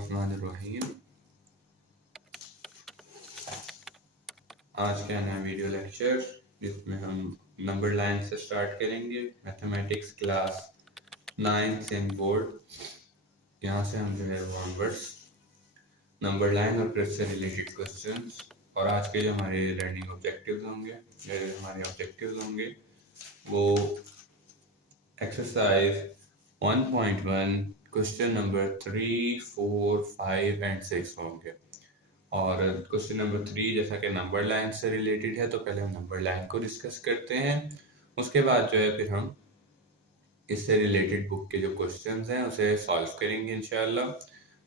बिस्मिल्लाहिर्रहमानिर्रहीम। आज का नया वीडियो लेक्चर जिसमें हम नंबर लाइन से स्टार्ट करेंगे। मैथमेटिक्स क्लास 9 सेम बोर्ड, यहाँ से हम जो है वो ऑनवर्ड्स नंबर लाइन और फिर से रिलेटेड क्वेश्चंस और आज के जो हमारे लर्निंग ऑब्जेक्टिव्स होंगे वो एक्सरसाइज 1.1 क्वेश्चन नंबर 3, 4, 5 एंड 6 होंगे। और क्वेश्चन नंबर 3 जैसा कि नंबर लाइन से रिलेटेड है तो पहले हम नंबर लाइन को डिस्कस करते हैं, उसके बाद जो है फिर हम इससे रिलेटेड बुक के जो क्वेश्चंस हैं उसे सॉल्व करेंगे इंशाल्लाह।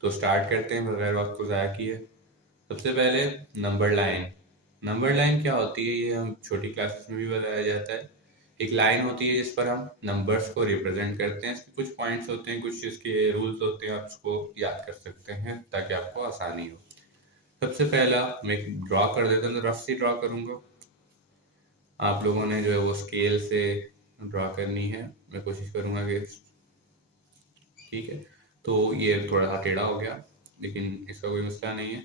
तो स्टार्ट करते हैं बगैर वक्त को ज़ाया किए। सबसे पहले नंबर लाइन। नंबर लाइन क्या होती है ये हम छोटी क्लासेस में भी बताया जाता है। एक लाइन होती है जिस पर हम नंबर्स को रिप्रेजेंट करते हैं। इसके कुछ पॉइंट्स होते हैं, कुछ इसके रूल्स होते हैं, आप उसको याद कर सकते हैं ताकि आपको आसानी हो। सबसे पहला मैं ड्रॉ कर देता हूँ, तो रफ सी ड्रॉ करूंगा। आप लोगों ने जो है वो स्केल से ड्रॉ करनी है, मैं कोशिश करूंगा कि ठीक है। तो ये थोड़ा सा टेढ़ा हो गया लेकिन इसका कोई मसला नहीं है,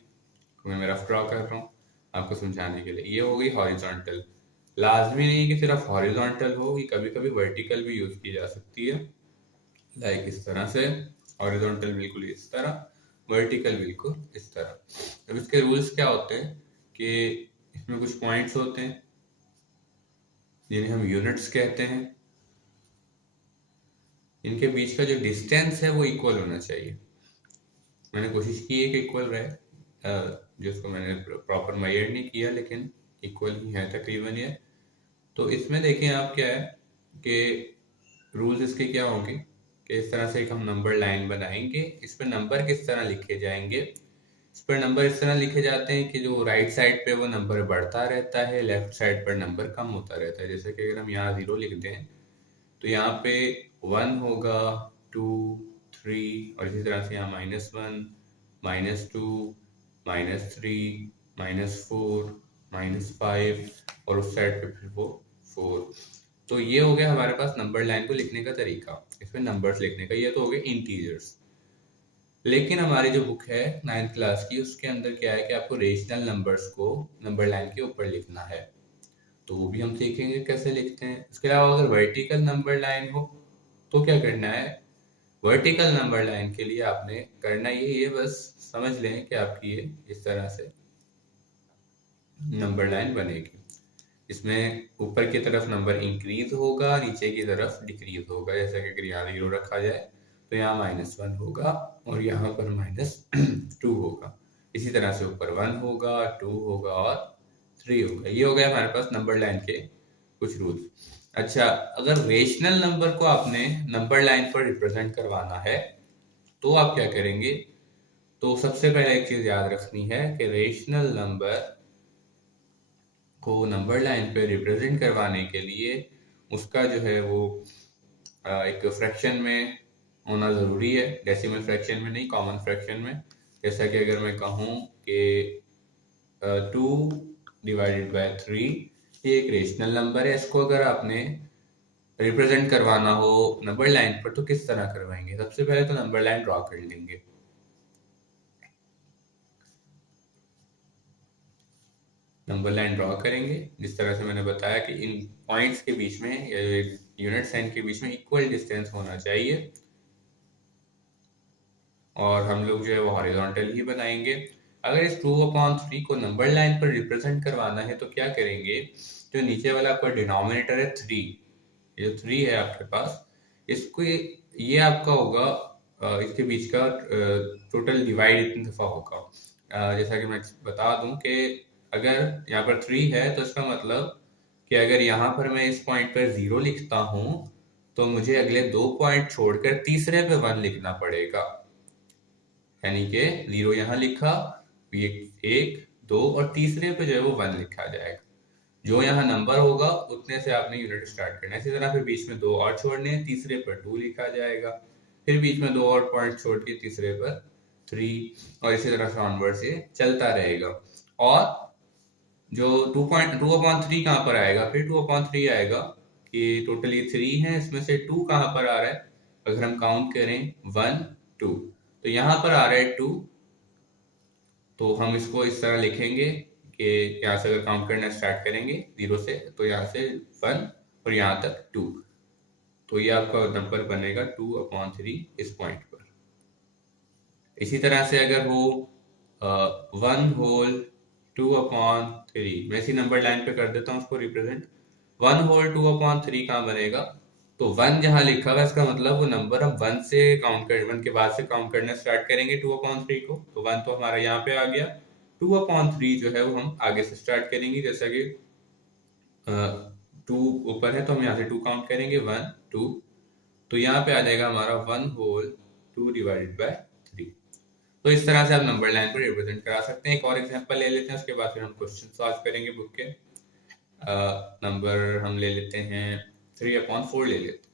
तो मैं रफ ड्रॉ कर रहा हूँ आपको समझाने के लिए। ये हो गई हॉरिजॉन्टल। लाजमी नहीं कि सिर्फ हॉरिजॉन्टल हो, ये कभी कभी वर्टिकल भी यूज की जा सकती है, लाइक इस तरह से। हॉरिजॉन्टल बिल्कुल इस तरह, वर्टिकल बिल्कुल इस तरह। अब इसके रूल्स क्या होते हैं कि इसमें कुछ पॉइंट्स होते हैं जिन्हें हम यूनिट्स कहते हैं। इनके बीच का जो डिस्टेंस है वो इक्वल होना चाहिए। मैंने कोशिश की है कि इक्वल रहे, जिसको मैंने प्रॉपर मेजर नहीं किया लेकिन इक्वल ही है तकरीबन ये। तो इसमें देखें आप क्या है कि रूल्स इसके क्या होंगे कि इस तरह से एक हम नंबर लाइन बनाएंगे। इस पर नंबर किस तरह लिखे जाएंगे? इस पर नंबर इस तरह लिखे जाते हैं कि जो राइट साइड पे वो नंबर बढ़ता रहता है, लेफ्ट साइड पर नंबर कम होता रहता है। जैसे कि अगर हम यहाँ 0 लिख दें तो यहाँ पे 1 होगा, 2, 3 और इसी तरह से यहाँ -1, -2, -3, -4, -5 और उस साइड पे फिर वो 4। तो ये हो गया हमारे पास नंबर लाइन को लिखने का तरीका, इसमें नंबर्स लिखने का। ये तो हो गए इंटीजर्स। लेकिन हमारी जो बुक है 9th क्लास की, उसके अंदर क्या है कि आपको रेशनल नंबर्स को नंबर लाइन के ऊपर लिखना है, तो वो भी हम सीखेंगे कैसे लिखते हैं। इसके अलावा अगर वर्टिकल नंबर लाइन हो तो क्या करना है? वर्टिकल नंबर लाइन के लिए आपने करना ये बस समझ लें कि आपकी ये इस तरह से नंबर लाइन बनेगी। इसमें ऊपर की तरफ नंबर इंक्रीज होगा, नीचे की तरफ डिक्रीज होगा। जैसे कि अगर यहाँ 0 रखा जाए तो यहाँ -1 होगा और यहाँ पर -2 होगा। इसी तरह से ऊपर 1 होगा, 2 होगा और 3 होगा। ये हो गया हमारे पास नंबर लाइन के कुछ रूल्स। अच्छा, अगर रेशनल नंबर को आपने नंबर लाइन पर रिप्रेजेंट करवाना है तो आप क्या करेंगे? तो सबसे पहले एक चीज याद रखनी है कि रेशनल नंबर को नंबर लाइन पे रिप्रेजेंट करवाने के लिए उसका जो है वो एक फ्रैक्शन में होना ज़रूरी है, डेसिमल फ्रैक्शन में नहीं, कॉमन फ्रैक्शन में। जैसा कि अगर मैं कहूँ कि 2 डिवाइडेड बाय 3, ये एक रेशनल नंबर है। इसको अगर आपने रिप्रेजेंट करवाना हो नंबर लाइन पर तो किस तरह करवाएंगे? सबसे पहले तो नंबर लाइन ड्रॉ कर लेंगे। नंबर लाइन ड्रॉ करेंगे जिस तरह से मैंने बताया कि इन पॉइंट्स के बीच में, यूनिट साइन के बीच में इक्वल डिस्टेंस होना चाहिए और हम लोग जो है वो हॉरिजॉन्टल ही बनाएंगे। अगर इस 2/3 को नंबर लाइन पर रिप्रेजेंट करवाना है तो क्या करेंगे? जो नीचे वाला आपका डिनोमिनेटर है 3, ये 3 है आपके पास, इसको ये आपका होगा, इसके बीच का टोटल डिवाइड इतनी दफा होगा। जैसा कि मैं बता दूं कि अगर यहाँ पर 3 है तो इसका मतलब कि अगर यहाँ पर मैं इस पॉइंट पर 0 लिखता हूँ तो मुझे अगले 2 पॉइंट छोड़कर तीसरे पे 1 लिखना पड़ेगा। यानी कि 0 यहाँ लिखा, ये 1, 2 और तीसरे पे जो है वो 1 लिखा जाएगा। जो यहाँ नंबर होगा उतने से आपने यूनिट स्टार्ट करना है। इसी तरह फिर बीच में 2 और छोड़ने हैं, तीसरे पर 2 लिखा जाएगा। फिर बीच में 2 और पॉइंट छोड़ के तीसरे पर 3 और इसी तरह से ऑनवर्ड्स ये चलता रहेगा। और जो 2/3 कहाँ पर आएगा? फिर 2/3 आएगा कि टोटली 3 है, इसमें से 2 कहाँ पर आ रहा है? अगर हम काउंट करें 1, 2, तो तो यहाँ पर आ रहा है 2, तो हम इसको इस तरह लिखेंगे कि यहाँ से अगर काउंट करना स्टार्ट करेंगे 0 से, तो यहाँ से 1 और यहाँ तक 2, तो ये आपका नंबर बनेगा 2/3 इस पॉइंट पर। इसी तरह से अगर हो 1/2/3, मैं इसी नंबर लाइन पे कर देता हूँ उसको रिप्रेजेंट। 1/2/3 कहाँ बनेगा, तो 1 जहाँ लिखा हुआ है इसका मतलब वो नंबर हम 1 से काउंट कर 1 के बाद से काउंट करना स्टार्ट करेंगे 2/3 को, तो 1 तो हमारा यहाँ पे आ गया। 2/3 जो है वो हम आगे से स्टार्ट करेंगे, जैसा कि 2 ऊपर है तो हम यहाँ से 2 काउंट करेंगे 1 2, तो यहाँ पे आ जाएगा हमारा 1/2/3। तो इस तरह से आप नंबर लाइन पर रिप्रेजेंट करा सकते हैं। एक और एग्जांपल ले लेते हैं, उसके बाद फिर हम क्वेश्चन सॉल्व करेंगे बुक के। नंबर हम ले लेते हैं 3/4 ले लेते हैं,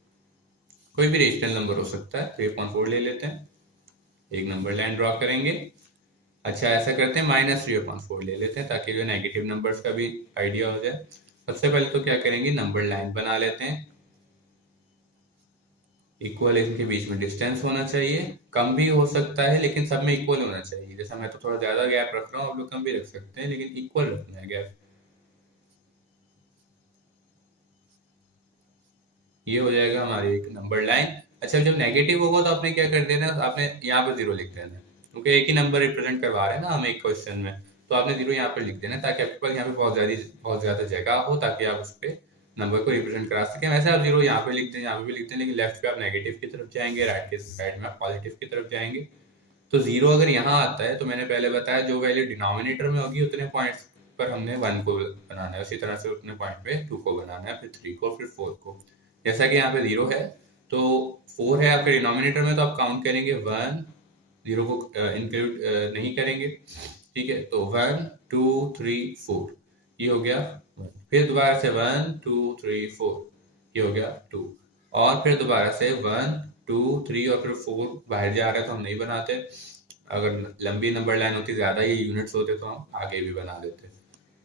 कोई भी रेशनल नंबर हो सकता है। 3/4 ले लेते हैं, एक नंबर लाइन ड्रॉ करेंगे। अच्छा ऐसा करते हैं -3/4 ले लेते हैं ताकि जो नेगेटिव नंबर्स का भी आइडिया हो जाए। सबसे पहले तो क्या करेंगे, नंबर लाइन बना लेते हैं। इक्वल इनके बीच में डिस्टेंस होना चाहिए, कम भी हो सकता है लेकिन सब में इक्वल होना चाहिए। जैसा मैं तो थोड़ा ज्यादा गैप रख रहा हूँ, आप लोग कम भी रख सकते हैं, लेकिन इक्वल रखना है गैप। ये हो जाएगा हमारी एक नंबर लाइन। अच्छा जब नेगेटिव होगा तो आपने क्या कर देना, आपने यहाँ पर 0 लिख देना, क्योंकि एक ही नंबर रिप्रेजेंट करवा रहे हैं ना हम एक क्वेश्चन में, तो आपने 0 यहाँ पर लिख देना ताकि आपके पास यहाँ पे बहुत ज्यादा जगह हो, ताकि आप उस पर नंबर को रिप्रेजेंट करा सकें। वैसे आप 0 यहाँ पे लिख दें, यहाँ पे भी लिख दें, लेकिन लेफ्ट पे आप नेगेटिव की तरफ जाएंगे, राइट के साइड में आप पॉजिटिव की तरफ जाएंगे। तो 0 अगर यहाँ आता है तो मैंने पहले बताया जो वैल्यू डिनोमिनेटर में होगी उतने पॉइंट्स पर हमने 1 को बनाना है, उसी तरह से उतने पॉइंट पे 2 को बनाना है, फिर 3 को, फिर 4 को। जैसा कि यहाँ पे 0 है तो 4 है आपके डिनोमिनेटर में, तो आप काउंट करेंगे 1, 0 को इंक्लूड नहीं करेंगे, ठीक है। तो 1 2 3 4 ये हो गया 1, फिर दोबारा से 1 2 3 4 ये हो गया 2, और फिर दोबारा से 1 2 3 और फिर 4 बाहर जा रहा है तो हम नहीं बनाते। अगर लंबी नंबर लाइन होती, ज्यादा ये यूनिट्स होते तो हम आगे भी बना देते।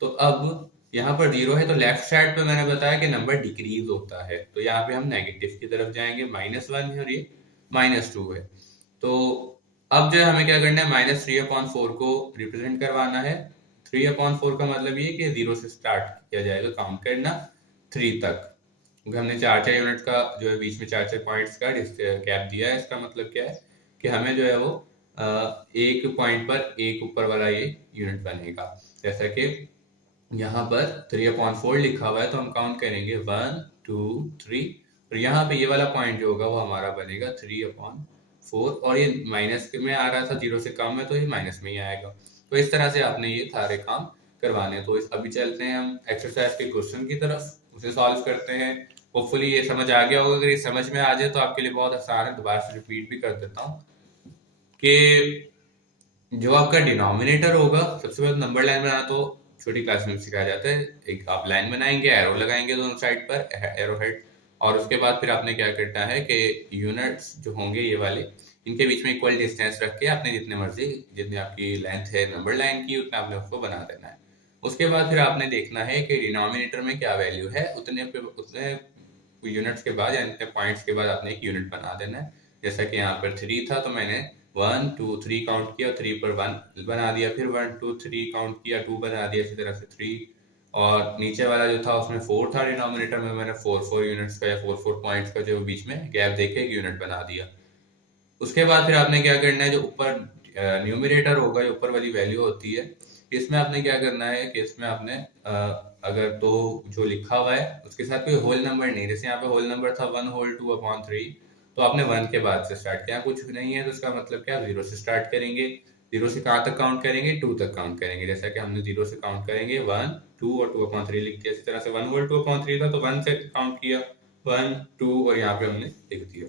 तो अब यहाँ पर 0 है तो लेफ्ट साइड पे मैंने बताया कि नंबर डिक्रीज होता है, तो यहाँ पे हम नेगेटिव की तरफ जाएंगे, -1 है और ये -2 है। तो अब जो है हमें क्या करना है, -3/4 को रिप्रेजेंट करवाना है। 3/4 का मतलब ये कि 0 से स्टार्ट किया जाएगा काउंट करना 3 तक, क्योंकि हमने 4 यूनिट का जो है बीच में 4 पॉइंट्स का गैप दिया है। इसका मतलब क्या है कि हमें जो है वो एक पॉइंट पर एक ऊपर वाला ये यूनिट बनेगा। जैसा कि यहाँ पर 3/4 लिखा हुआ है तो हम काउंट करेंगे 1 2 3, और यहाँ पे ये वाला पॉइंट जो होगा वो हमारा बनेगा 3/4, और ये माइनस में आ रहा था, 0 से कम है तो ये माइनस में ही आएगा। तो इस तरह से आपने ये सारे काम करवाने। तो अभी चलते हैं हम एक्सरसाइज के क्वेश्चन की तरफ, उसे सॉल्व करते हैं। होपफुली ये समझ आ गया होगा, अगर ये समझ में आ जाए तो आपके लिए बहुत आसान है। दोबारा से रिपीट भी कर देता हूँ कि जो आपका डिनोमिनेटर होगा, सबसे पहले नंबर लाइन बनाना तो छोटी क्लास में सिखाया जाता है। एक आप लाइन बनाएंगे, एरो लगाएंगे दोनों साइड पर, एरो हेड, और उसके बाद फिर आपने क्या करना है कि यूनिट्स जो होंगे ये वाले, इनके बीच में इक्वल डिस्टेंस रख के आपने जितने मर्जी, जितनी आपकी लेंथ है नंबर लाइन की, उतना आपने उसको बना देना है। उसके बाद फिर आपने देखना है कि डिनोमिनेटर में क्या वैल्यू है, उतने यूनिट्स के बाद या इतने पॉइंट्स के बाद आपने एक यूनिट बना देना है। जैसा कि यहाँ पर 3 था तो मैंने 1 2 3 काउंट किया, 3 पर 1 बना दिया, फिर 1 2 3 काउंट किया, 2 बना दिया, इसी तरह से 3, और नीचे वाला जो था उसमें 4 था डिनोमिनेटर में, मैंने 4 यूनिट्स का या 4 पॉइंट्स का जो बीच में गैप देके एक यूनिट बना दिया। उसके बाद फिर आपने क्या करना है, जो ऊपर न्यूमरेटर होगा, जो ऊपर वाली वैल्यू होती है, इसमें आपने क्या करना है कि इसमें आपने अगर तो जो लिखा हुआ है उसके साथ कोई होल नंबर नहीं, जैसे यहाँ पे होल नंबर था 1/2/3, तो आपने 1 के बाद से स्टार्ट किया, कुछ नहीं है तो इसका मतलब क्या, 0 से स्टार्ट करेंगे। 0 से कहाँ तक काउंट करेंगे, 2 तक काउंट करेंगे। जैसा कि हमने 0 से काउंट करेंगे 1 2 और 2/3 लिख दिया। इसी तरह से 1/2/3 था तो 1 से काउंट किया 1 2 और यहाँ पे हमने लिख दिया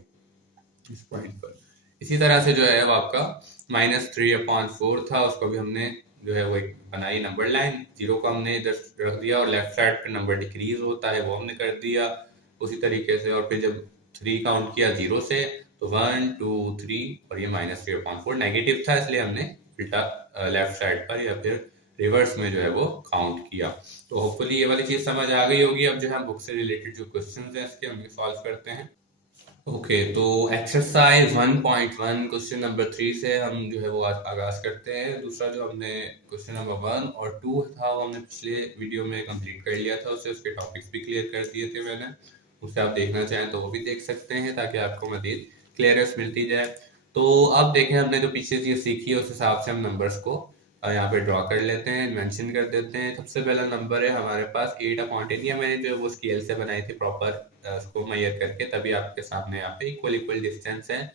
इस पॉइंट पर। इसी तरह से जो है वो आपका -3/4 था, उसको भी हमने जो है वो एक बनाई नंबर लाइन, 0 को हमने इधर रख दिया और लेफ्ट साइड पे नंबर डिक्रीज होता है वो हमने कर दिया उसी तरीके से। और फिर जब 3 काउंट किया 0 से तो 1 2 3, और ये -3/4 नेगेटिव था इसलिए हमने उल्टा लेफ्ट साइड पर या फिर रिवर्स में जो है वो काउंट किया। तो होपफुली ये वाली चीज समझ आ गई होगी। अब जो है बुक से रिलेटेड जो क्वेश्चन है इसके हम सॉल्व करते हैं। ओके, तो एक्सरसाइज 1.1 क्वेश्चन नंबर 3 से हम जो है वो आगाज करते हैं। दूसरा जो हमने क्वेश्चन नंबर 1 और 2 था वो हमने पिछले वीडियो में कंप्लीट कर लिया था, उससे उसके टॉपिक्स भी क्लियर कर दिए थे मैंने। उससे आप देखना चाहें तो वो भी देख सकते हैं ताकि आपको मजीद क्लियरेंस मिलती जाए। तो अब देखें, हमने जो पीछे चीज सीखी है उस हिसाब से हम नंबर्स को यहाँ पे ड्रॉ कर लेते हैं, मेंशन कर देते हैं। सबसे पहला नंबर है हमारे पास 8/10। ये मैंने जो वो स्केल से बनाई थी प्रॉपर, उसको मेजर करके, तभी आपके सामने यहाँ पे इक्वल इक्वल डिस्टेंस है।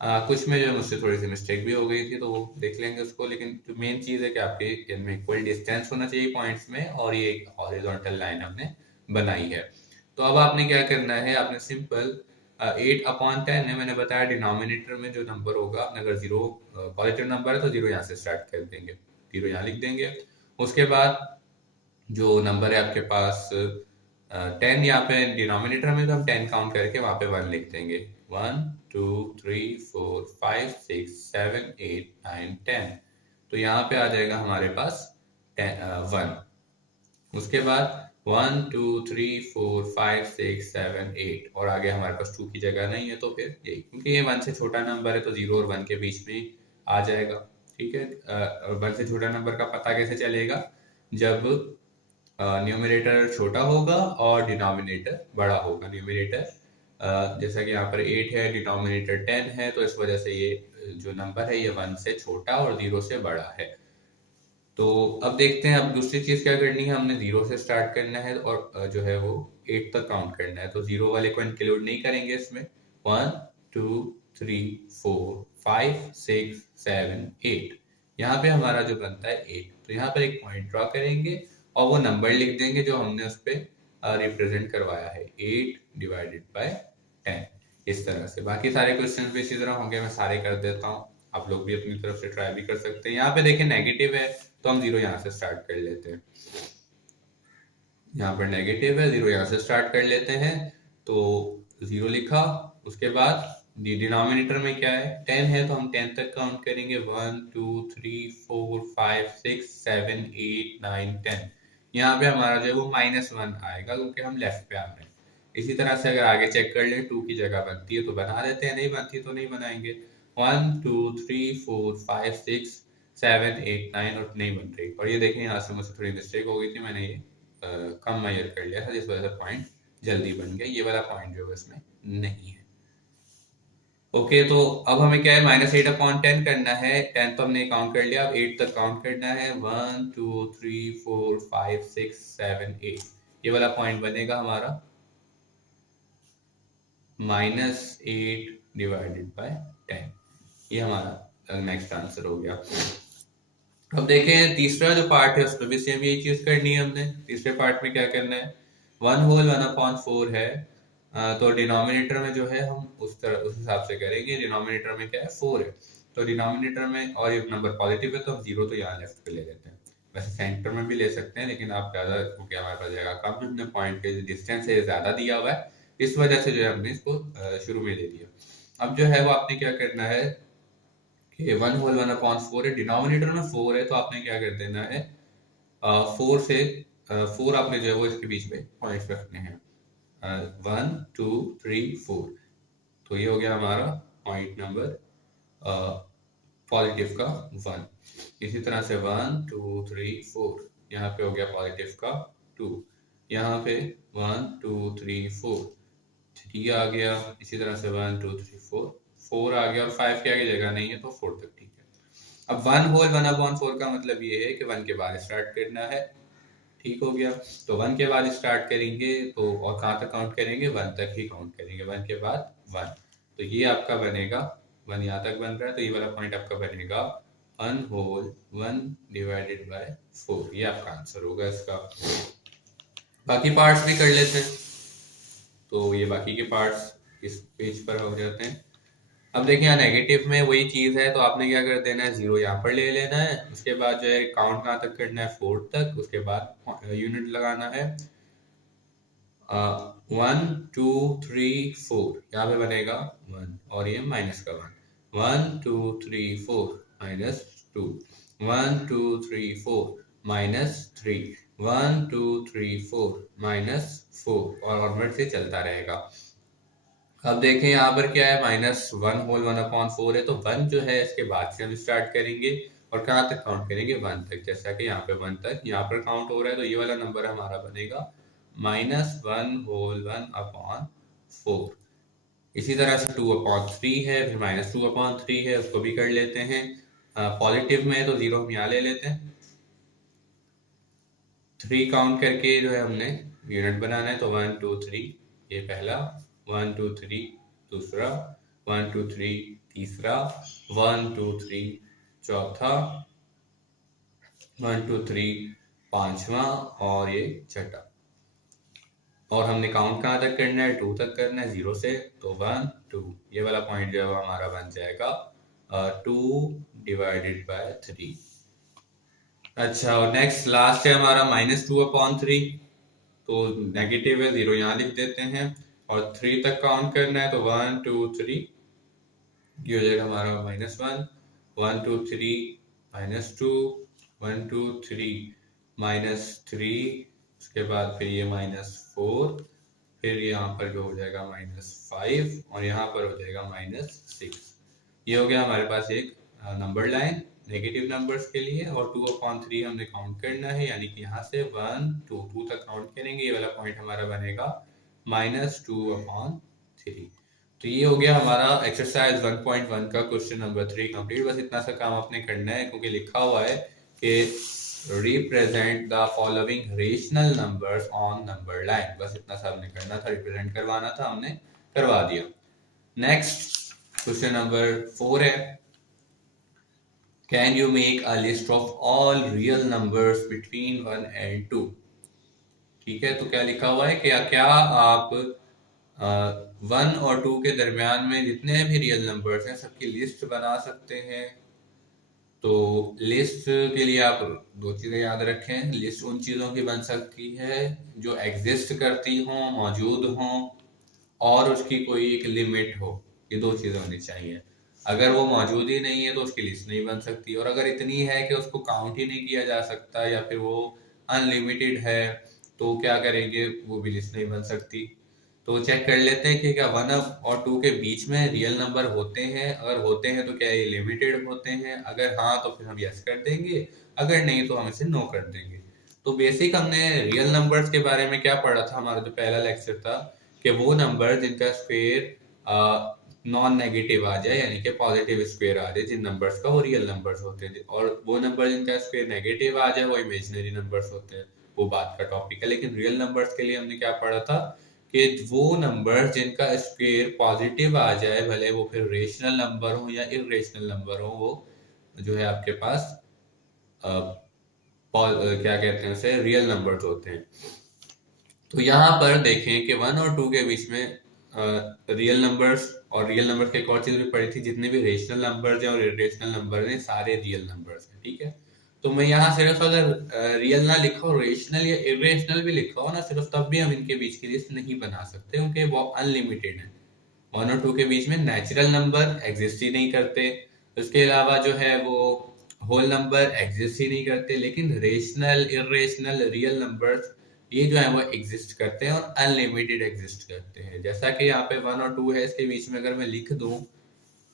कुछ में जो है मुझसे थोड़ी सी मिस्टेक भी हो गई थी तो वो देख लेंगे उसको, लेकिन जो मेन चीज है कि आपके इनमें इक्वल डिस्टेंस होना चाहिए पॉइंट्स में, और ये एक हॉरिजॉन्टल लाइन हमने बनाई है। तो अब आपने क्या करना है, आपने सिंपल 8/10 है, मैंने बताया डिनोमिनेटर में जो नंबर होगा, आपने अगर जीरो पॉजिटिव नंबर है तो जीरो यहाँ से स्टार्ट कर देंगे, जीरो यहाँ लिख देंगे। उसके बाद जो नंबर है आपके पास 10, यहाँ पे डिनोमिनेटर में तो हम 10 काउंट करके वहां पे 1 लिख देंगे। 1 2 3 4 5 6 7 8 9 10। तो यहाँ पे आ जाएगा हमारे पास 1। उसके बाद 1 2 3 4 5 6 7 8, और आगे हमारे पास 2 की जगह नहीं है तो फिर यही, क्योंकि ये 1 से छोटा नंबर है तो 0 और 1 के बीच में आ जाएगा। ठीक है, 1 से छोटा नंबर का पता कैसे चलेगा? जब न्यूमरेटर छोटा होगा और डिनोमिनेटर बड़ा होगा। न्यूमरेटर जैसा कि यहाँ पर 8 है, डिनोमिनेटर 10 है, तो इस वजह से ये जो नंबर है ये 1 से छोटा और 0 से बड़ा है। तो अब देखते हैं, अब दूसरी चीज क्या करनी है, हमने 0 से स्टार्ट करना है और जो है वो 8 तक काउंट करना है। तो 0 वाले को इंक्लूड नहीं करेंगे इसमें। 1 2 3 4 5 6 7 8, यहाँ पे हमारा जो बनता है 8। तो यहाँ पर एक पॉइंट ड्रॉ करेंगे और वो नंबर लिख देंगे जो हमने उस पर रिप्रेजेंट करवाया है, 8/10। इस तरह से बाकी सारे क्वेश्चन भी इसी तरह होंगे, मैं सारे कर देता हूँ, आप लोग भी अपनी तरफ से ट्राई भी कर सकते हैं। यहाँ पे देखिए नेगेटिव है तो हम 0 यहाँ से स्टार्ट कर लेते हैं। यहाँ पर नेगेटिव है, 0 यहाँ से स्टार्ट कर लेते हैं। तो 0 लिखा, उसके बाद डिनोमिनेटर में क्या है, 10 है, तो हम 10 तक काउंट करेंगे। 1 2 3 4 5 6 7 8 9 10। यहाँ पे हमारा जो है वो -1 आएगा क्योंकि हम लेफ्ट पे आ रहे हैं। इसी तरह से अगर आगे चेक कर ले, 2 की जगह बनती है तो बना देते हैं, नहीं बनती तो नहीं बनाएंगे। 1 2 3 4 5 6 7 8 9, और नहीं बन रही। और ये देखें, यहाँ से मुझसे थोड़ी मिस्टेक हो गई थी, मैंने ये कम मेजर कर लिया था, जिस वजह से पॉइंट जल्दी बन गया। ये वाला पॉइंट जो है इसमें नहीं है। ओके, तो अब हमें क्या है, -8/10 करना है। 10 तो हमने काउंट कर लिया, अब 8 तक काउंट करना है। 1 2 3 4 5 6 7 8, ये वाला पॉइंट बनेगा हमारा -8/10। ये हमारा नेक्स्ट आंसर हो गया। अब देखें तीसरा जो पार्ट है उसमें भी सेम यही चीज करनी है हमने। तीसरे पार्ट में क्या करना है, 1/1/4 है, तो डिनोमिनेटर में जो है हम उस हिसाब से करेंगे। डिनोमिनेटर में क्या है, 4 है, तो डिनोमिनेटर में, और ये नंबर पॉजिटिव है तो हम 0 तो यहाँ लेफ्ट पे ले लेते हैं। वैसे सेंटर में भी ले सकते हैं, लेकिन आप ज्यादा, क्योंकि हमारे पास जगह कम, हमने पॉइंट के डिस्टेंस है ज्यादा दिया हुआ है, इस वजह से जो है हमने इसको शुरू में ले लिया। अब जो है वो आपने क्या करना है कि 1/1/4 है, डिनोमिनेटर में 4 है, तो आपने क्या कर देना है, 4 से 4 आपने जो है वो इसके बीच में पॉइंट्स रखने हैं, 1 2 3 4। तो ये हो गया हमारा पॉइंट नंबर पॉजिटिव का 1। इसी तरह से 1 2 3 4, यहाँ पे हो गया पॉजिटिव का 2। यहाँ पे 1 2 3 4, 3 आ गया। इसी तरह से 1 2 3 4, 4 आ गया, और 5 के आगे जगह नहीं है तो 4 तक ठीक है। अब 1/1/4 का मतलब ये है कि 1 के बाद स्टार्ट करना है। ठीक हो गया, तो 1 के बाद स्टार्ट करेंगे तो, और कहाँ तक काउंट करेंगे, 1 तक ही काउंट करेंगे, 1 के बाद 1। तो ये आपका बनेगा 1, यहाँ तक बन रहा है, तो ये वाला पॉइंट आपका बनेगा 1/1/4। ये आपका आंसर होगा इसका। बाकी पार्ट्स भी कर लेते हैं, तो ये बाकी के पार्ट्स इस पेज पर हो जाते हैं। अब देखिए यहाँ नेगेटिव में वही चीज है, तो आपने क्या कर देना है, 0 यहाँ पर ले लेना है। उसके बाद जो है काउंट कहाँ तक करना है, 4 तक। उसके बाद यूनिट लगाना है, 1 2 3 4, यहाँ पे बनेगा 1, और ये माइनस का 1। 1 2 3 4 -2, 1 2 3 4 -3, 1 2 3 4 -4, और ऑनवर्ड से चलता रहेगा। अब देखें यहाँ पर क्या है, -1 होल 1/4 है, तो 1 जो है इसके बाद से हम स्टार्ट करेंगे और कहाँ तक काउंट करेंगे, 1 तक। जैसा कि यहाँ पे 1 तक यहाँ पर काउंट हो रहा है, तो ये वाला नंबर हमारा बनेगा -1 होल 1/4। इसी तरह से 2/3 है, फिर -2/3 है, उसको भी कर लेते हैं। पॉजिटिव में तो 0 हम यहाँ ले लेते हैं। 3 काउंट करके जो है हमने यूनिट बनाना है, तो 1 2 3 ये पहला, 1 2 3 दूसरा, 1 2 3 तीसरा, 1 2 3 चौथा, 1 2 3 पांचवा और ये छठा। और हमने काउंट कहाँ तक करना है, 2 तक करना है 0 से, तो 1 2 ये वाला पॉइंट जो है हमारा बन जाएगा 2/3। अच्छा, और नेक्स्ट लास्ट है हमारा -2/3, तो नेगेटिव है, 0 यहाँ लिख देते हैं और 3 तक काउंट करना है, तो 1 2 3 ये हो जाएगा हमारा -1, 1 2 3 -2, 1 2 3 -3, उसके बाद फिर ये -4, फिर यहाँ पर जो हो जाएगा -5 और यहाँ पर हो जाएगा -6। ये हो गया हमारे पास एक नंबर लाइन नेगेटिव नंबर्स के लिए। और 2/3 हमने काउंट करना है, यानी कि यहाँ से 1 2 2 तक काउंट करेंगे, ये वाला पॉइंट हमारा बनेगा -2/3। तो ये हो गया हमारा एक्सरसाइज 1.1 का क्वेश्चन नंबर 3 कंप्लीट। बस इतना सा काम आपने करना है, क्योंकि लिखा हुआ है कि represent the following rational numbers on number line. बस इतना सा हमने करना था, रिप्रेजेंट करवाना था, हमने करवा दिया। नेक्स्ट क्वेश्चन नंबर 4 है, can you make a list of all real numbers between 1 and 2। ठीक है, तो क्या लिखा हुआ है कि क्या आप 1 और 2 के दरमियान में जितने भी रियल नंबर्स हैं सबकी लिस्ट बना सकते हैं। तो लिस्ट के लिए आप दो चीजें याद रखें। लिस्ट उन चीजों की बन सकती है जो एग्जिस्ट करती हों, मौजूद हों और उसकी कोई एक लिमिट हो। ये दो चीजें होनी चाहिए। अगर वो मौजूद ही नहीं है तो उसकी लिस्ट नहीं बन सकती, और अगर इतनी है कि उसको काउंट ही नहीं किया जा सकता या फिर वो अनलिमिटेड है तो क्या करेंगे, वो भी लिस्ट नहीं बन सकती। तो चेक कर लेते हैं कि क्या 1 और 2 के बीच में रियल नंबर होते हैं। अगर होते हैं तो क्या ये लिमिटेड होते हैं, अगर हाँ तो फिर हम यस कर देंगे, अगर नहीं तो हम इसे नो कर देंगे। तो बेसिक हमने रियल नंबर्स के बारे में क्या पढ़ा था, हमारा जो पहला लेक्चर था, कि वो नंबर जिनका स्क्वायर नॉन नेगेटिव आ जाए, यानी कि पॉजिटिव स्क्वायर आ जाए जिन नंबर्स का, वो रियल नंबर्स होते हैं, और वो नंबर जिनका स्क्वायर नेगेटिव आ जाए वो इमेजिनरी नंबर्स होते हैं। वो बात का टॉपिक है। लेकिन रियल नंबर्स के लिए हमने क्या पढ़ा था कि वो नंबर जिनका स्क्वायर पॉजिटिव आ जाए, भले वो फिर रेशनल नंबर हो या इरेशनल नंबर हो, वो जो है आपके पास क्या कहते हैं उसे, रियल नंबर्स होते हैं। तो यहाँ पर देखें कि 1 और 2 के बीच में रियल नंबर्स, और रियल नंबर्स की एक और चीज भी पढ़ी थी, जितने भी रेशनल नंबर्स हैं और इरेशनल नंबर्स हैं सारे रियल नंबर्स हैं। ठीक है, तो मैं यहाँ सिर्फ अगर रियल ना लिखा हो, रेशनल या इरेशनल भी लिखा हो ना सिर्फ, तब भी हम इनके बीच की लिस्ट नहीं बना सकते, क्योंकि वो अनलिमिटेड है। 1 और 2 के बीच में नेचुरल नंबर एग्जिस्ट ही नहीं करते, उसके अलावा जो है वो होल नंबर एग्जिस्ट ही नहीं करते, लेकिन रेशनल इरेशनल रियल नंबर्स ये जो है वो एग्जिस्ट करते हैं और अनलिमिटेड एग्जिस्ट करते हैं। जैसा कि यहाँ पे 1 और 2 है, इसके बीच में अगर मैं लिख दूं,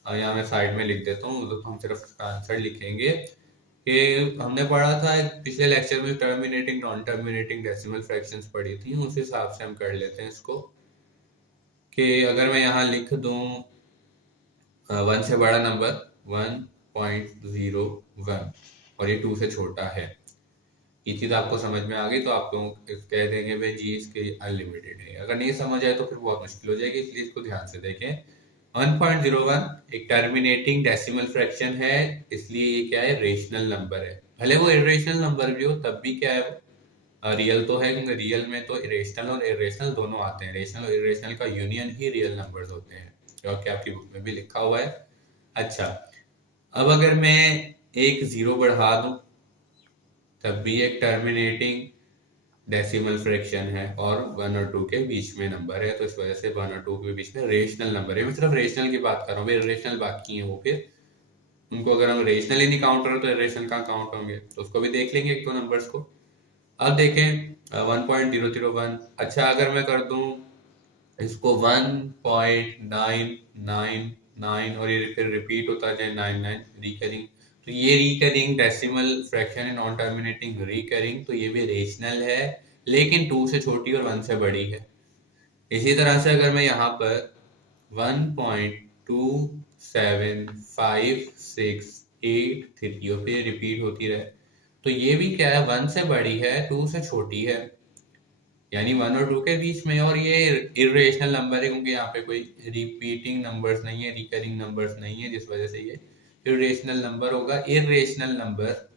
यहाँ मैं साइड में लिख देता हूँ, तो हम सिर्फ आंसर लिखेंगे कि हमने पढ़ा था पिछले लेक्चर में terminating non terminating decimal fractions पढ़ी थी, उस हिसाब से हम कर लेते हैं इसको। कि अगर मैं यहाँ लिख दूं 1 से बड़ा नंबर 1.01 और ये 2 से छोटा है, ये चीज आपको समझ में आ गई तो आप लोग कह देंगे भाई जी इसके अनलिमिटेड है। अगर नहीं समझ आए तो फिर बहुत मुश्किल हो जाएगी, इसलिए इसको ध्यान से देखें। 1.01 एक टर्मिनेटिंग डेसिमल फ्रैक्शन है, इसलिए ये क्या है, रेशनल नंबर है। भले वो इरेशनल नंबर भी हो तब भी क्या है, रियल तो है, क्योंकि रियल में तो इरेशनल और इरेशनल दोनों आते हैं। रेशनल और इरेशनल का यूनियन ही रियल नंबर्स होते हैं, जो कि आपकी बुक में भी लिखा हुआ है। अच्छा, अब अगर मैं एक 0 बढ़ा दूं तब भी एक टर्मिनेटिंग डेसिमल फ्रैक्शन है, और 1 और 2 के बीच में नंबर है, तो इस वजह से 1 और 2 के बीच में रेशनल नंबर है। मैं सिर्फ रेशनल की बात कर रहा हूँ, रेशनल बाकी है वो, फिर उनको अगर हम रेशनल ही नहीं काउंट करें तो इरेशनल कहाँ काउंट होंगे, तो उसको भी देख लेंगे एक दो नंबर्स को। अब देखें 1.001। अच्छा, अगर मैं कर दूं इसको 1.999 और ये फिर रिपीट होता जाए 99 रिकरिंग। तो ये रिकरिंग डेसिमल फ्रैक्शन है, नॉन टर्मिनेटिंग रिकरिंग, तो ये भी रेशनल है लेकिन 2 से छोटी और 1 से बड़ी है। इसी तरह से अगर मैं यहाँ पर 1.27568 और फिर रिपीट होती रहे, तो ये भी क्या है, 1 से बड़ी है 2 से छोटी है, यानी 1 और 2 के बीच में। और ये इरेशनल नंबर है क्योंकि यहाँ पे कोई रिपीटिंग नंबर्स नहीं है, रिकरिंग नंबर्स नहीं है, जिस वजह से ये इरेशनल नंबर होगा। इरेशनल नंबर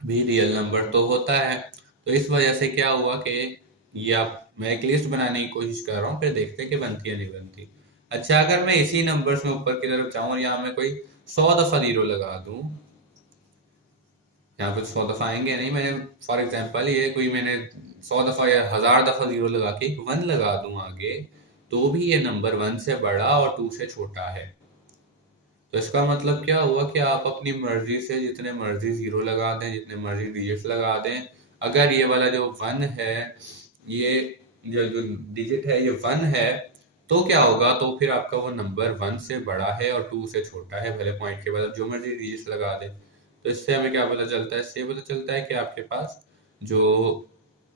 भी रियल नंबर तो होता है। तो इस वजह से क्या हुआ कि ये आप, मैं एक लिस्ट बनाने की कोशिश कर रहा हूँ, फिर देखते हैं कि बनती है नहीं बनती। अच्छा, अगर मैं इसी नंबर्स में ऊपर की तरफ जाऊँ और यहाँ मैं कोई 100 दफा जीरो लगा दूं, यहाँ पे 100 दफा आएंगे नहीं, मैंने फॉर एग्जांपल ये कोई मैंने 100 दफा या 1000 दफा जीरो लगा के एक 1 लगा दूं आगे, तो भी ये नंबर 1 से बड़ा और 2 से छोटा है। तो इसका मतलब क्या हुआ कि आप अपनी मर्जी से जितने मर्जी जीरो लगा दें, जितने मर्जी डिजिट्स लगा दें, अगर ये वाला जो 1 है, ये जो डिजिट है ये 1 है, तो क्या होगा, तो फिर आपका वो नंबर 1 से बड़ा है और 2 से छोटा है, भले पॉइंट के बाद आप जो मर्जी डिजिट्स लगा दें। तो इससे हमें क्या पता चलता है, इससे पता चलता है कि आपके पास जो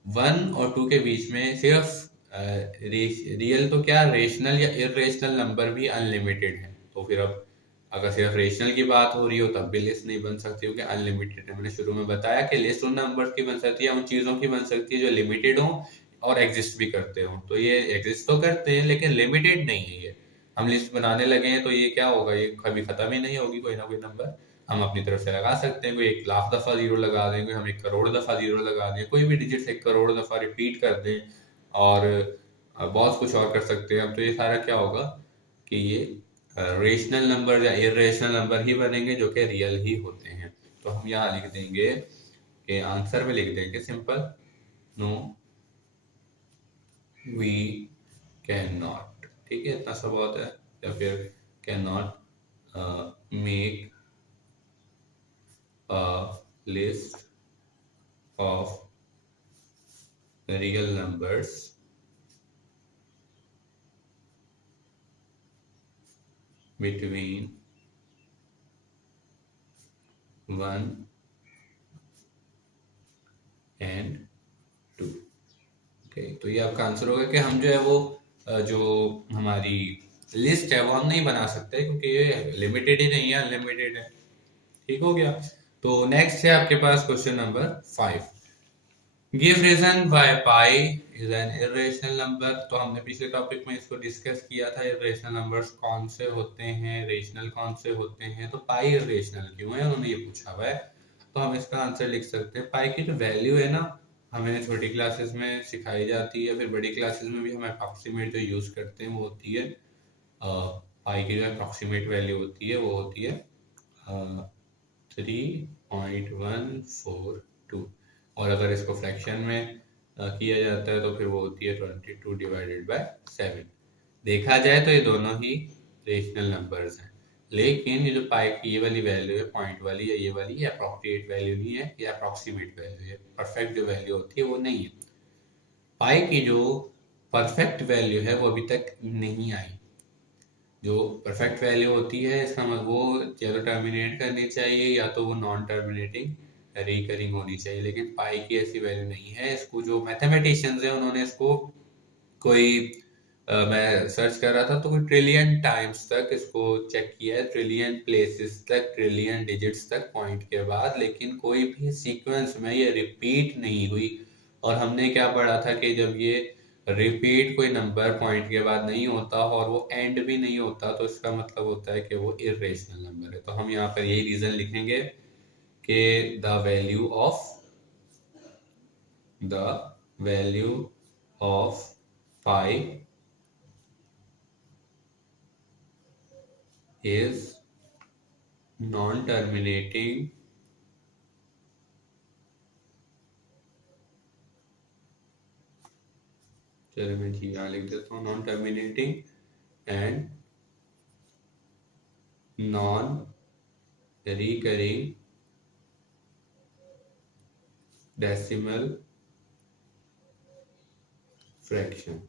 1 और 2 के बीच में सिर्फ रियल तो क्या, रेशनल या इरेशनल नंबर भी अनलिमिटेड है। तो फिर अब अगर सिर्फ रेशनल की बात हो रही हो तब भी लिस्ट नहीं बन सकती, क्योंकि अनलिमिटेड है। मैंने शुरू में बताया कि लिस्ट उन नंबर्स की बन सकती है, उन चीजों की बन सकती है जो लिमिटेड हो और एग्जिस्ट भी करते हो। तो ये एग्जिस्ट तो करते हैं लेकिन लिमिटेड नहीं है। ये हम लिस्ट बनाने लगे हैं तो ये क्या होगा, ये कभी खत्म ही नहीं होगी। कोई ना कोई नंबर हम अपनी तरफ से लगा सकते हैं, कोई 1,00,000 दफा जीरो लगा दें, कोई हम 1 करोड़ दफा जीरो लगा दें, कोई भी डिजिट 1 करोड़ दफा रिपीट कर दें, और बहुत कुछ और कर सकते हैं हम। तो ये सारा क्या होगा कि ये रेशनल नंबर या इरेशनल नंबर ही बनेंगे जो कि रियल ही होते हैं। तो हम यहाँ लिख देंगे कि आंसर में लिख देंगे simple, no we can not, ठीक है, इतना सा बहुत है। या फिर can not make a list of real numbers between 1 and 2। Okay, तो ये आपका आंसर होगा कि हम जो है वो जो हमारी लिस्ट है वो हम नहीं बना सकते क्योंकि ये लिमिटेड ही नहीं है, अनलिमिटेड है। ठीक हो गया। तो नेक्स्ट है आपके पास question number 5। Give reason why pi is an irrational number. तो हमने पिछले टॉपिक में इसको डिस्कस किया था, इरेशनल नंबर्स कौन से होते हैं, रेशनल कौन से होते हैं। तो पाई इरेशनल क्यों है, उन्होंने ये पूछा हुआ है। तो हम इसका आंसर लिख सकते हैं, पाई की जो वैल्यू है ना, हमें छोटी क्लासेस में सिखाई जाती है, फिर बड़ी क्लासेस में भी हम अप्रॉक्सीमेट जो यूज करते हैं वो होती है, पाई की जो अप्रॉक्सीमेट वैल्यू होती है वो होती है 3.142। और अगर इसको फ्रैक्शन में किया जाता है तो फिर वो होती है 22/7। देखा जाए तो ये दोनों ही रेशनल नंबर्स हैं, लेकिन ये जो पाई की ये वाली वैल्यू है, पॉइंट वाली, या ये वाली, ये अप्रोप्रिएट वैल्यू नहीं है, ये अप्रोक्सीमेट वैल्यू है। परफेक्ट जो वैल्यू होती है वो नहीं है। पाई की जो परफेक्ट वैल्यू है वो अभी तक नहीं आई। जो परफेक्ट वैल्यू होती है इसका मतलब वो या तो टर्मिनेट करनी चाहिए या तो वो नॉन टर्मिनेटिंग रिकरिंग होनी चाहिए, लेकिन पाई की ऐसी वैल्यू नहीं है। इसको जो मैथमेटिशियंस हैं उन्होंने इसको कोई मैं सर्च कर रहा था तो कोई ट्रिलियन टाइम्स तक इसको चेक किया है, ट्रिलियन प्लेसेस तक, ट्रिलियन डिजिट्स तक पॉइंट के बाद, लेकिन कोई भी सीक्वेंस में ये रिपीट नहीं हुई। और हमने क्या पढ़ा था कि जब ये रिपीट कोई नंबर पॉइंट के बाद नहीं होता और वो एंड भी नहीं होता तो इसका मतलब होता है कि वो इरेशनल नंबर है। तो हम यहाँ पर यही रीजन लिखेंगे कि the value of pi is non-terminating चलो मैं जी यहाँ लिख देता हूँ, non terminating and non recurring decimal fraction.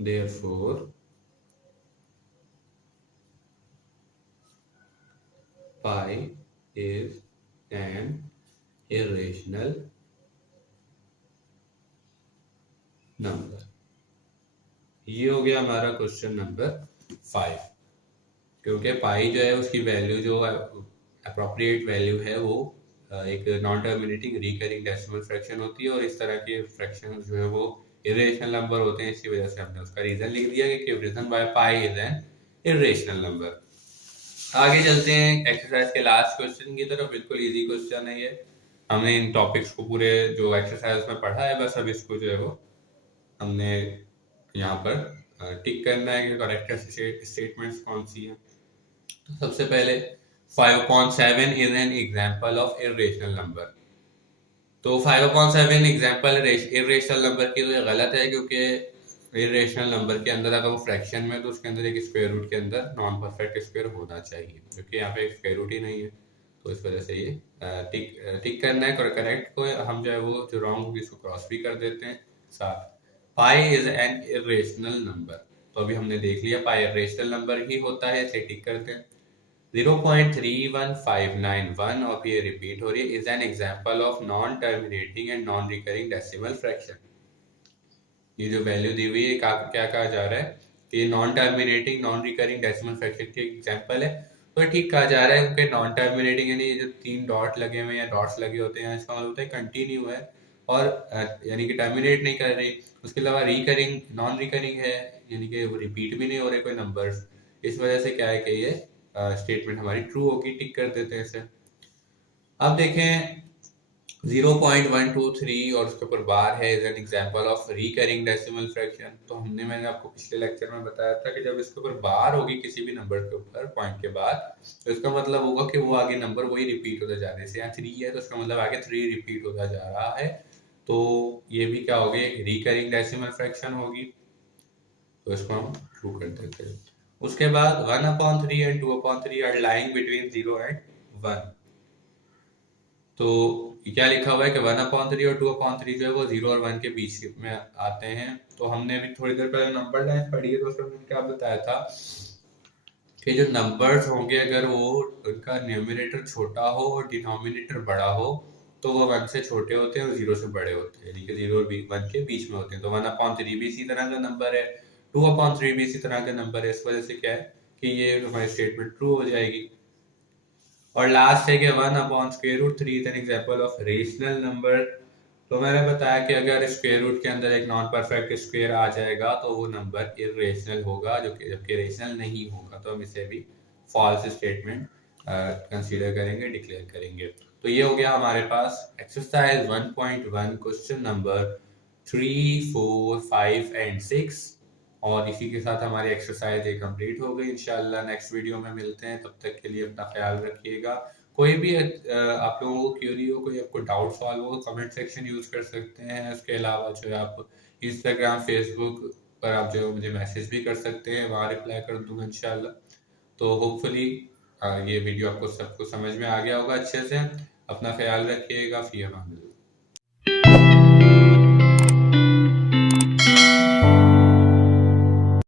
therefore pi is an irrational number। ये हो गया हमारा क्वेश्चन नंबर 5। क्योंकि पाई जो है उसकी वैल्यू जो अप्रोप्रिएट वैल्यू है वो एक non terminating recurring decimal fraction होती है, और इस तरह के फ्रैक्शन जो है वो इरेशनल नंबर होते हैं। इसी वजह से हमने उसका रीजन लिख दिया कि reason by pi is an irrational number. आगे चलते हैं एक्सरसाइज के लास्ट क्वेश्चन की तरफ। बिल्कुल इजी क्वेश्चन है ये। हमने इन टॉपिक्स को पूरे जो एक्सरसाइज में पढ़ा है, बस अब इसको जो है वो हमने यहाँ पर टिक करना है कि करेक्ट स्टेटमेंट्स कौन सी है। तो सबसे पहले 5/7 is an example of irrational number. तो 5/7 एग्जाम्पल इरेशनल नंबर की, तो ये गलत है, क्योंकि इरेशनल नंबर के अंदर अगर वो फ्रैक्शन में तो उसके अंदर एक स्क्वायर रूट के अंदर नॉन परफेक्ट स्क्वायर होना चाहिए, क्योंकि यहाँ पे एक स्क्वायर रूट ही नहीं है। तो इस वजह से ये टिक करना है। करेक्ट को हम जो है वो जो रॉन्ग होगी इसको क्रॉस भी कर देते हैं साथ। पाई इज एन इरेशनल नंबर, तो अभी हमने देख लिया पाई इरेशनल नंबर ही होता है, इसे टिक करते हैं। 0.31591 और ये रिपीट हो रही है, is an example of non terminating and non recurring decimal fraction. ये जो वैल्यू दी हुई है क्या कहा जा रहा है कि non terminating non recurring decimal fraction की एग्जांपल है। तो ठीक कहा जा रहा है, क्योंकि नॉन टर्मिनेटिंग यानी जो 3 डॉट लगे हुए हैं या डॉट्स लगे होते हैं, इसका मतलब होता है कंटिन्यू है और यानी कि टर्मिनेट नहीं कर रही। उसके अलावा रिकरिंग नॉन रिकरिंग है, यानी कि वो रिपीट भी नहीं हो रहे कोई नंबर्स। इस वजह से क्या है कि ये स्टेटमेंट हमारी ट्रू होगी। टिक कर देते हैं इसे। अब देखें 0.123 और उसके ऊपर बार है, is an example of recurring decimal fraction. तो मैंने आपको पिछले लेक्चर में बताया था कि जब इसके ऊपर बार होगी किसी भी नंबर के ऊपर पॉइंट के बाद, तो इसका मतलब होगा कि वो आगे नंबर वही रिपीट होता जा रहा है। जैसे यहाँ 3 है तो इसका मतलब आगे 3 रिपीट होता जा रहा है। तो ये भी क्या होगी, रिकरिंग डेसिमल फ्रैक्शन होगी। तो इसको हम ट्रू कर देते हैं। उसके बाद 1/3 and 2/3 are lying between 0 and 1। तो क्या लिखा हुआ है कि 1/3 और 2/3 जो है वो 0 और 1 के बीच में आते हैं। तो हमने अभी थोड़ी देर पहले नंबर लाइन पढ़ी है, तो उसमें हमने क्या बताया था कि जो नंबर्स होंगे अगर वो उनका न्यूमरेटर छोटा हो और डिनोमिनेटर बड़ा हो तो वो 1 से छोटे होते हैं और 0 से बड़े होते हैं, यानी कि 0 और 1 के बीच में होते हैं। तो 1/3 भी इसी तरह का नंबर है, 2/3 भी इसी तरह का नंबर है। इस वजह से क्या है कि ये हमारी स्टेटमेंट ट्रू हो जाएगी। और लास्ट है कि 1/√3 is an example of rational number. तो मैंने बताया कि अगर स्क्वायर रूट के अंदर एक नॉन परफेक्ट स्क्वायर आ जाएगा तो वो नंबर इरेशनल होगा, जो कि जबकि रेशनल नहीं होगा। तो हम इसे भी फॉल्स स्टेटमेंट कंसीडर करेंगे, डिक्लेयर करेंगे। तो ये हो गया हमारे पास एक्सरसाइज 1.1 क्वेश्चन नंबर 3, 4, 5 एंड 6। और इसी के साथ हमारी एक्सरसाइज ये कंप्लीट हो गई। इंशाल्लाह नेक्स्ट वीडियो में मिलते हैं, तब तक के लिए अपना ख्याल रखिएगा। कोई भी आप लोगों को क्यूरी हो, कोई आपको डाउट सॉल्व हो, कमेंट सेक्शन यूज कर सकते हैं। उसके अलावा जो है आप इंस्टाग्राम फेसबुक पर आप जो मुझे मैसेज भी कर सकते हैं, वहाँ रिप्लाई कर दूंगा इंशाल्लाह। तो होपफुली ये वीडियो आपको सबको समझ में आ गया होगा अच्छे से। अपना ख्याल रखिएगा। फी अमान।